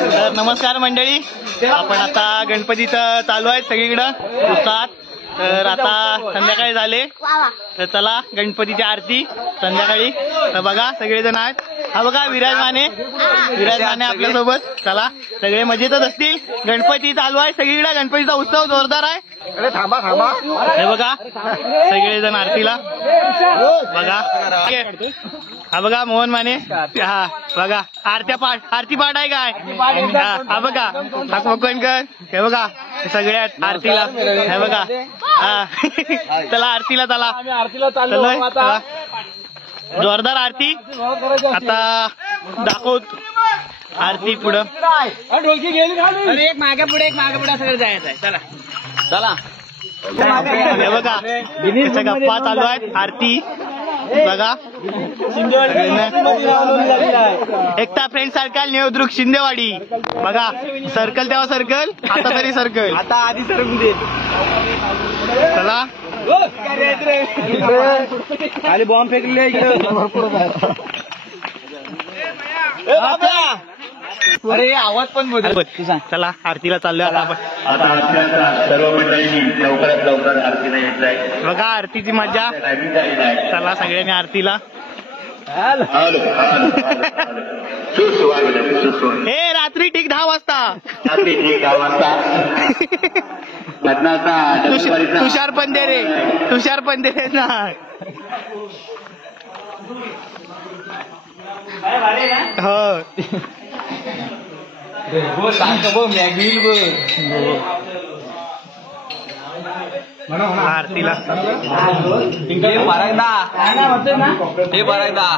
तर नमस्कार मंडळी, आपण आता गणपतीचं चालू आहे सगळीकडं उत्साहात. तर आता संध्याकाळी झाले, तर चला गणपतीची आरती संध्याकाळी. तर बघा सगळेजण आहेत. हा बघा विराज माने आपल्यासोबत. चला सगळे मजेतच असतील. गणपती चालू आहे सगळीकडे, गणपतीचा उत्सव जोरदार आहे. हे बघा सगळेजण आरतीला. बघा हा बघा मोहन माने. हा बघा आरती पाठ आहे काय. हा बघा कोकणकर. हे बघा सगळे आरतीला. हे बघा हा चला आरतीला चला. जोरदार आरती आता दाखवत. आरती पुढं एक मागे पुढे सगळं जायचं आहे. चला चला. हे बघा गप्पा चालू आहेत. आरती बघा एकता फ्रेंड सर्कल नेवदुर्ग शिंदेवाडी. बघा सर्कल तेव्हा सर्कल, आता तरी सर्कल. आता आधी सरकून दे. चला खाली बॉम्ब फेकले अरे आवाज पण बदल. चला आरतीला चाललोय आता आपण. सर्व मंडळींनी लवकरात लवकर आरतीला यायचंय. बघा आरतीची मजा. चला सगळ्यांनी आरतीला. हे रात्री ठीक 10 वाजता. तुषार पंधेरे ना. हो आरतीला हे बरायदा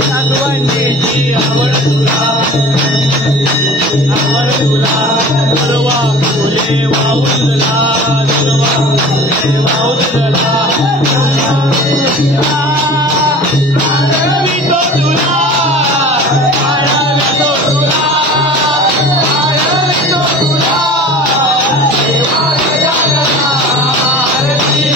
नागवंडीची आवड तुला सर्वा फुले वाऊला सर्वा फुले वाऊला आळवितो तुला आळवितो तुला आळवितो तुला आरती